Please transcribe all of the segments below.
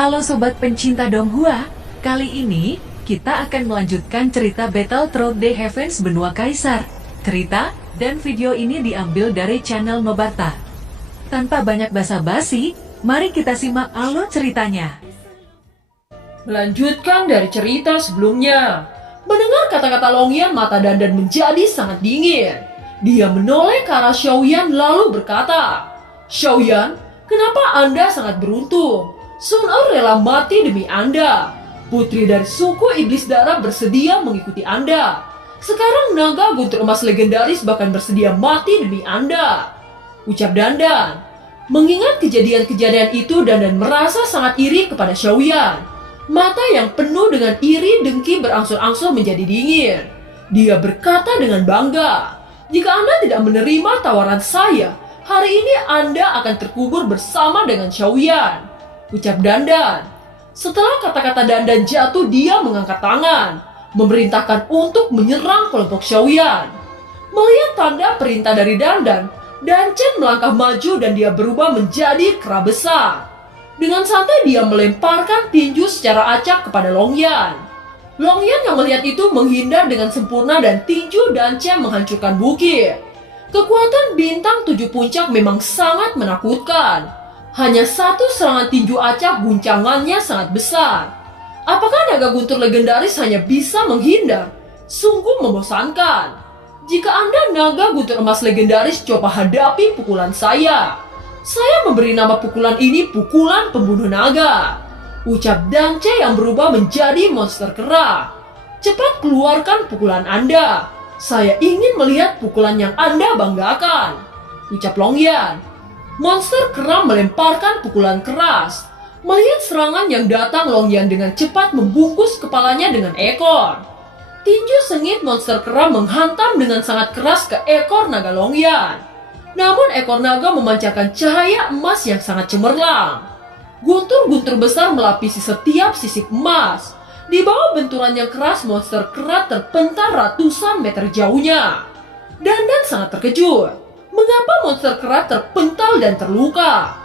Halo sobat pencinta Donghua, kali ini kita akan melanjutkan cerita Battle Through the Heavens Benua Kaisar. Cerita dan video ini diambil dari channel Mebarta. Tanpa banyak basa-basi, mari kita simak alur ceritanya. Melanjutkan dari cerita sebelumnya, mendengar kata-kata Longyan, mata Dandan menjadi sangat dingin. Dia menoleh ke arah Xiaoyan lalu berkata, "Xiaoyan, kenapa Anda sangat beruntung? Sun Er rela mati demi Anda. Putri dari suku Iblis Darah bersedia mengikuti Anda. Sekarang naga guntur emas legendaris bahkan bersedia mati demi Anda," ucap Dandan. Mengingat kejadian-kejadian itu, Dandan merasa sangat iri kepada Xiaoyan. Mata yang penuh dengan iri dengki berangsur-angsur menjadi dingin. Dia berkata dengan bangga, "Jika Anda tidak menerima tawaran saya, hari ini Anda akan terkubur bersama dengan Xiaoyan," ucap Dandan. Setelah kata-kata Dandan jatuh, dia mengangkat tangan, memerintahkan untuk menyerang kelompok Xiaoyan. Melihat tanda perintah dari Dandan, Dan Chen melangkah maju dan dia berubah menjadi kera besar. Dengan santai dia melemparkan tinju secara acak kepada Longyan. Longyan yang melihat itu menghindar dengan sempurna dan tinju Dan Chen menghancurkan bukit. Kekuatan bintang 7 puncak memang sangat menakutkan. Hanya satu serangan tinju acak guncangannya sangat besar. Apakah naga guntur legendaris hanya bisa menghindar? Sungguh membosankan. Jika Anda naga guntur emas legendaris, coba hadapi pukulan saya. Saya memberi nama pukulan ini pukulan pembunuh naga, ucap Dan Chen yang berubah menjadi monster kera. Cepat keluarkan pukulan Anda. Saya ingin melihat pukulan yang Anda banggakan, ucap Longyan. Monster kera melemparkan pukulan keras. Melihat serangan yang datang, Longyan dengan cepat membungkus kepalanya dengan ekor. Tinju sengit monster kera menghantam dengan sangat keras ke ekor naga Longyan. Namun ekor naga memancarkan cahaya emas yang sangat cemerlang. Guntur-guntur besar melapisi setiap sisik emas. Di bawah benturan yang keras, monster kera terpental ratusan meter jauhnya. Dandan sangat terkejut. Mengapa monster kera terpental dan terluka?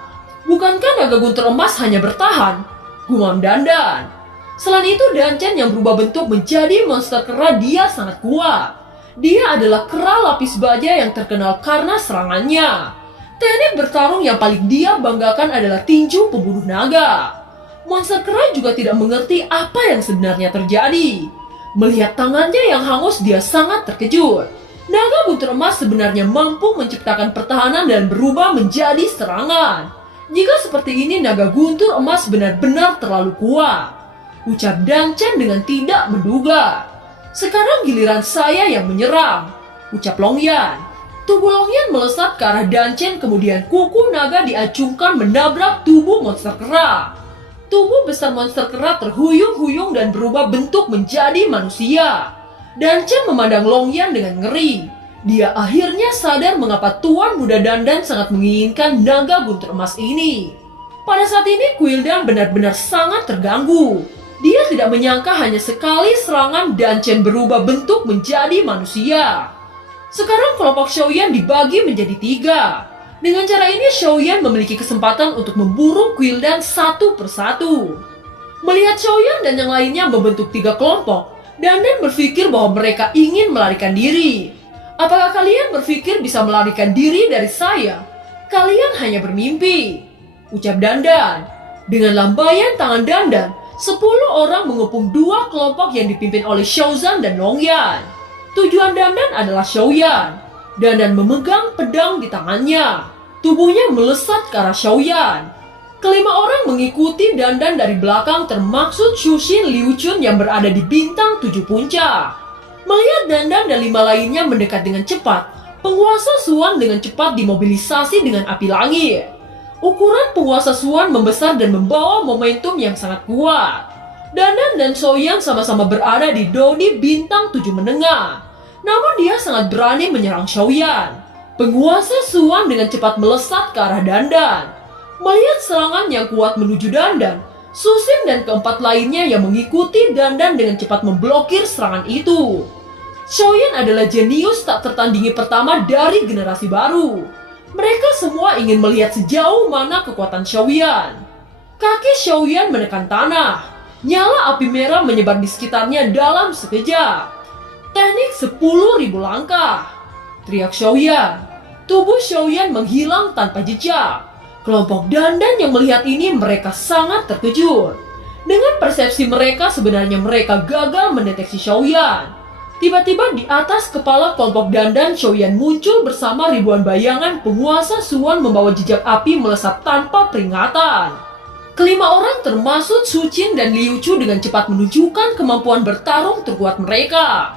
Bukankah naga guntur emas hanya bertahan? Gumam Dandan. Selain itu, Dan Chen yang berubah bentuk menjadi monster kera, dia sangat kuat. Dia adalah kera lapis baja yang terkenal karena serangannya. Teknik bertarung yang paling dia banggakan adalah tinju pembunuh naga. Monster kera juga tidak mengerti apa yang sebenarnya terjadi. Melihat tangannya yang hangus, dia sangat terkejut. Naga guntur emas sebenarnya mampu menciptakan pertahanan dan berubah menjadi serangan. Jika seperti ini, naga guntur emas benar-benar terlalu kuat, ucap Dan Chen dengan tidak menduga. Sekarang giliran saya yang menyerang, ucap Longyan. Tubuh Longyan melesat ke arah Dan Chen, kemudian kuku naga diacungkan menabrak tubuh monster kera. Tubuh besar monster kera terhuyung-huyung dan berubah bentuk menjadi manusia. Dan Chen memandang Longyan dengan ngeri. Dia akhirnya sadar mengapa Tuan Muda Dandan sangat menginginkan naga guntur emas ini. Pada saat ini Quildan benar-benar sangat terganggu. Dia tidak menyangka hanya sekali serangan Dan Chen berubah bentuk menjadi manusia. Sekarang kelompok Xiaoyan dibagi menjadi 3. Dengan cara ini Xiaoyan memiliki kesempatan untuk memburu Quildan satu persatu. Melihat Xiaoyan dan yang lainnya membentuk 3 kelompok, Dandan berpikir bahwa mereka ingin melarikan diri. Apakah kalian berpikir bisa melarikan diri dari saya? Kalian hanya bermimpi, ucap Dandan. Dengan lambaian tangan Dandan, 10 orang mengepung 2 kelompok yang dipimpin oleh Xiaozan dan Longyan. Tujuan Dandan adalah Xiaoyan. Dandan memegang pedang di tangannya. Tubuhnya melesat ke arah Xiaoyan. Kelima orang mengikuti Dandan dari belakang, termaksud Shushin Liu Chun yang berada di bintang 7 puncak. Melihat Dandan dan 5 lainnya mendekat dengan cepat, penguasa Suan dengan cepat dimobilisasi dengan api langit. Ukuran penguasa Suan membesar dan membawa momentum yang sangat kuat. Dandan dan Xiaoyan sama-sama berada di Dodi bintang 7 menengah. Namun dia sangat berani menyerang Xiaoyan. Penguasa Suan dengan cepat melesat ke arah Dandan. Melihat serangan yang kuat menuju Dandan, Susin dan keempat lainnya yang mengikuti Dandan dengan cepat memblokir serangan itu. Xiaoyan adalah jenius tak tertandingi pertama dari generasi baru. Mereka semua ingin melihat sejauh mana kekuatan Xiaoyan. Kaki Xiaoyan menekan tanah. Nyala api merah menyebar di sekitarnya dalam sekejap. Teknik 10.000 langkah. Teriak Xiaoyan. Tubuh Xiaoyan menghilang tanpa jejak. Kelompok dandan yang melihat ini mereka sangat terkejut. Dengan persepsi mereka sebenarnya mereka gagal mendeteksi Xiaoyan. Tiba-tiba di atas kepala kelompok dandan Xiaoyan muncul bersama ribuan bayangan penguasa Suan membawa jejak api melesat tanpa peringatan. Kelima orang termasuk Su Qin dan Liu Chu dengan cepat menunjukkan kemampuan bertarung terkuat mereka.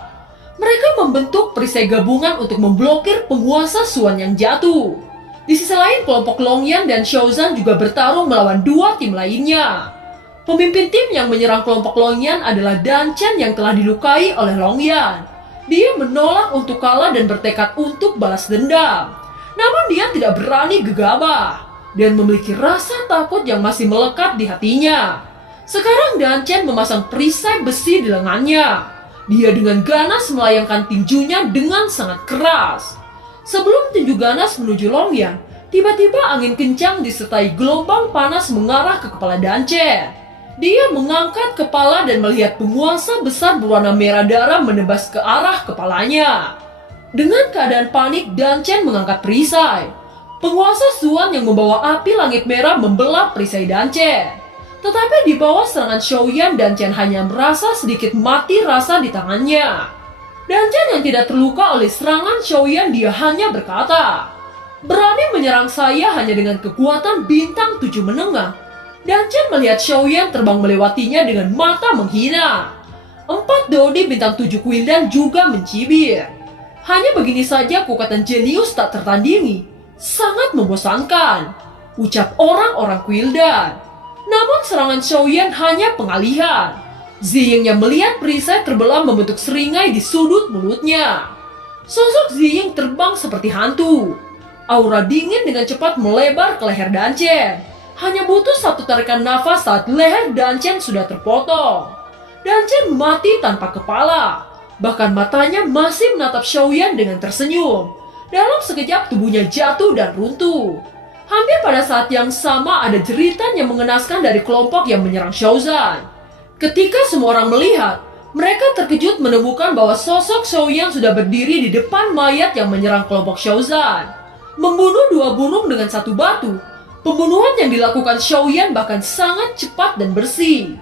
Mereka membentuk perisai gabungan untuk memblokir penguasa Suan yang jatuh. Di sisi lain, kelompok Longyan dan Xiaozan juga bertarung melawan dua tim lainnya. Pemimpin tim yang menyerang kelompok Longyan adalah Dan Chen yang telah dilukai oleh Longyan. Dia menolak untuk kalah dan bertekad untuk balas dendam. Namun dia tidak berani gegabah dan memiliki rasa takut yang masih melekat di hatinya. Sekarang Dan Chen memasang perisai besi di lengannya. Dia dengan ganas melayangkan tinjunya dengan sangat keras. Sebelum tinju ganas menuju Longyan, tiba-tiba angin kencang disertai gelombang panas mengarah ke kepala Dan Chen. Dia mengangkat kepala dan melihat penguasa besar berwarna merah darah menebas ke arah kepalanya. Dengan keadaan panik, Dan Chen mengangkat perisai. Penguasa Suan yang membawa api langit merah membelah perisai Dan Chen. Tetapi di bawah serangan Xiaoyan, Dan Chen hanya merasa sedikit mati rasa di tangannya. Dan Chen yang tidak terluka oleh serangan Xiaoyan, dia hanya berkata, "Berani menyerang saya hanya dengan kekuatan bintang 7 menengah." Dan Chen melihat Xiaoyan terbang melewatinya dengan mata menghina. 4 Dodi bintang 7 Quildan juga mencibir. Hanya begini saja kekuatan jenius tak tertandingi. Sangat membosankan, ucap orang-orang Quildan. Namun serangan Xiaoyan hanya pengalihan. Ziying yang melihat perisai terbelah membentuk seringai di sudut mulutnya. Sosok Ziying terbang seperti hantu. Aura dingin dengan cepat melebar ke leher Dan Chen. Hanya butuh satu tarikan nafas saat leher Dan Chen sudah terpotong. Dan Chen mati tanpa kepala. Bahkan matanya masih menatap Xiaoyan dengan tersenyum. Dalam sekejap tubuhnya jatuh dan runtuh. Hampir pada saat yang sama ada jeritan yang mengenaskan dari kelompok yang menyerang Xiaozan. Ketika semua orang melihat, mereka terkejut menemukan bahwa sosok Xiaoyan sudah berdiri di depan mayat yang menyerang kelompok Xiaozan. Membunuh 2 burung dengan 1 batu. Pembunuhan yang dilakukan Xiaoyan bahkan sangat cepat dan bersih.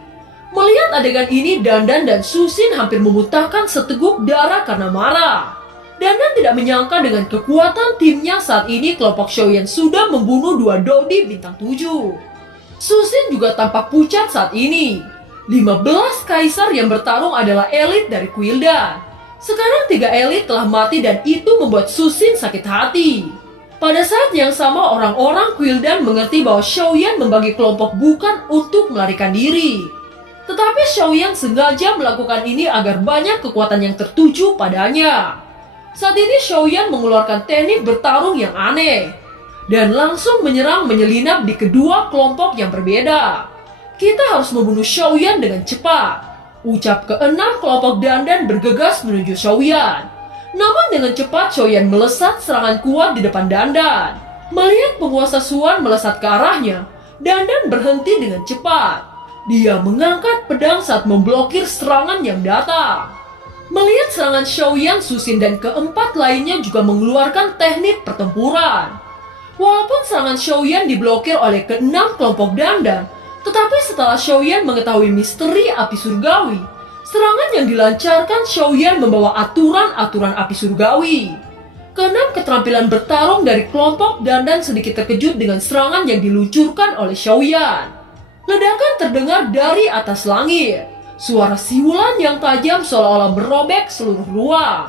Melihat adegan ini, Dandan dan Susin hampir memuntahkan seteguk darah karena marah. Dandan tidak menyangka dengan kekuatan timnya saat ini kelompok Xiaoyan sudah membunuh 2 Dodi bintang 7. Susin juga tampak pucat saat ini. 15 kaisar yang bertarung adalah elit dari Quildan. Sekarang 3 elit telah mati dan itu membuat Susin sakit hati. Pada saat yang sama orang-orang Quildan mengerti bahwa Xiaoyan membagi kelompok bukan untuk melarikan diri. Tetapi Xiaoyan sengaja melakukan ini agar banyak kekuatan yang tertuju padanya. Saat ini Xiaoyan mengeluarkan teknik bertarung yang aneh dan langsung menyerang menyelinap di kedua kelompok yang berbeda. Kita harus membunuh Xiaoyan dengan cepat, ucap ke-6 kelompok dandan bergegas menuju Xiaoyan. Namun dengan cepat Xiaoyan melesat serangan kuat di depan Dandan. Melihat penguasa Suan melesat ke arahnya, Dandan berhenti dengan cepat. Dia mengangkat pedang saat memblokir serangan yang datang. Melihat serangan Xiaoyan, Susin dan keempat lainnya juga mengeluarkan teknik pertempuran. Walaupun serangan Xiaoyan diblokir oleh ke-6 kelompok dandan, tetapi setelah Xiaoyan mengetahui misteri api surgawi, serangan yang dilancarkan Xiaoyan membawa aturan-aturan api surgawi. Ke-6 keterampilan bertarung dari kelompok dandan sedikit terkejut dengan serangan yang diluncurkan oleh Xiaoyan. Ledakan terdengar dari atas langit. Suara siulan yang tajam seolah-olah merobek seluruh ruang.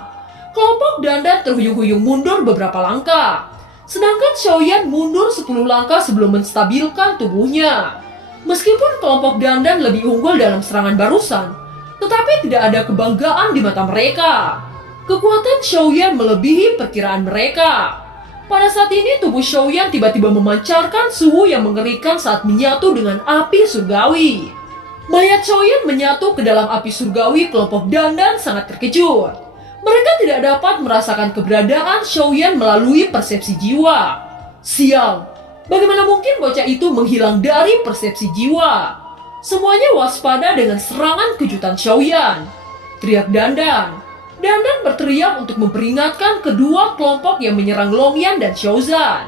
Kelompok dandan terhuyung-huyung mundur beberapa langkah. Sedangkan Xiaoyan mundur 10 langkah sebelum menstabilkan tubuhnya. Meskipun kelompok dandan lebih unggul dalam serangan barusan, tetapi tidak ada kebanggaan di mata mereka. Kekuatan Xiaoyan melebihi perkiraan mereka. Pada saat ini tubuh Xiaoyan tiba-tiba memancarkan suhu yang mengerikan saat menyatu dengan api surgawi. Melihat Xiaoyan menyatu ke dalam api surgawi, kelompok dandan sangat terkejut. Mereka tidak dapat merasakan keberadaan Xiaoyan melalui persepsi jiwa. Sial, Bagaimana mungkin bocah itu menghilang dari persepsi jiwa? Semuanya waspada dengan serangan kejutan Xiaoyan. Teriak Dandan. Dandan berteriak untuk memperingatkan kedua kelompok yang menyerang Longyan dan Xiaozan.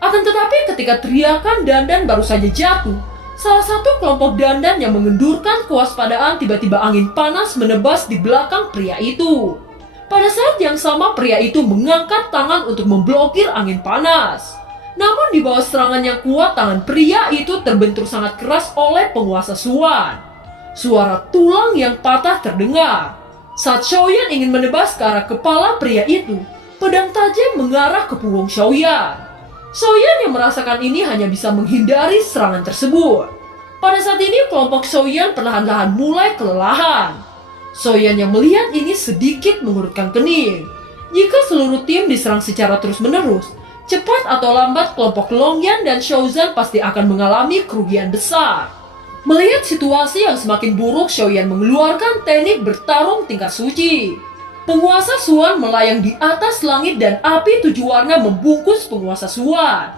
Akan tetapi ketika teriakan Dandan baru saja jatuh, salah satu kelompok Dandan yang mengendurkan kewaspadaan tiba-tiba angin panas menebas di belakang pria itu. Pada saat yang sama pria itu mengangkat tangan untuk memblokir angin panas. Namun di bawah serangan yang kuat, tangan pria itu terbentur sangat keras oleh penguasa Suan. Suara tulang yang patah terdengar. Saat Xiaoyan ingin menebas ke arah kepala pria itu, pedang tajam mengarah ke punggung Xiaoyan. Xiaoyan yang merasakan ini hanya bisa menghindari serangan tersebut. Pada saat ini kelompok Xiaoyan perlahan-lahan mulai kelelahan. Xiaoyan yang melihat ini sedikit mengurutkan kening. Jika seluruh tim diserang secara terus-menerus, cepat atau lambat kelompok Longyan dan Xiaozan pasti akan mengalami kerugian besar. Melihat situasi yang semakin buruk, Xiaoyan mengeluarkan teknik bertarung tingkat suci. Penguasa Suan melayang di atas langit dan api 7 warna membungkus penguasa Suan.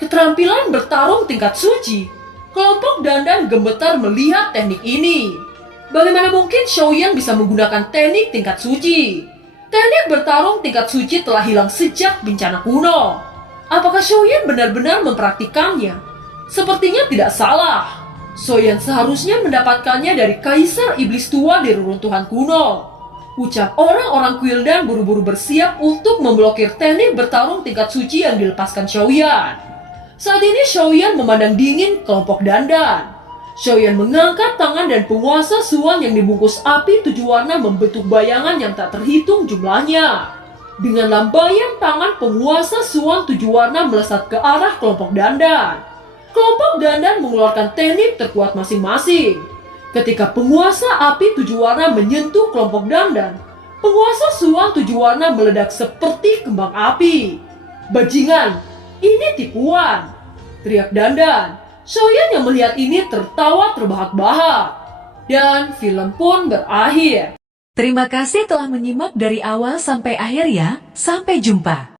Keterampilan bertarung tingkat suci. Kelompok Dandan gemetar melihat teknik ini. Bagaimana mungkin Xiaoyan bisa menggunakan teknik tingkat suci? Teknik bertarung tingkat suci telah hilang sejak bencana kuno. Apakah Xiaoyan benar-benar mempraktikannya? Sepertinya tidak salah. Xiaoyan seharusnya mendapatkannya dari Kaisar Iblis Tua di reruntuhan kuno. Ucap orang-orang Kuildan buru-buru bersiap untuk memblokir teknik bertarung tingkat suci yang dilepaskan Xiaoyan. Saat ini Xiaoyan memandang dingin kelompok Dandan. Xiaoyan mengangkat tangan dan penguasa Suan yang dibungkus api 7 warna membentuk bayangan yang tak terhitung jumlahnya. Dengan lambaian tangan penguasa Suan 7 warna melesat ke arah kelompok Dandan. Kelompok Dandan mengeluarkan teknik terkuat masing-masing. Ketika penguasa api 7 warna menyentuh kelompok Dandan, penguasa Suan 7 warna meledak seperti kembang api. Bajingan, ini tipuan, teriak Dandan. Xiaoyan yang melihat ini tertawa terbahak-bahak. Dan film pun berakhir. Terima kasih telah menyimak dari awal sampai akhir ya. Sampai jumpa.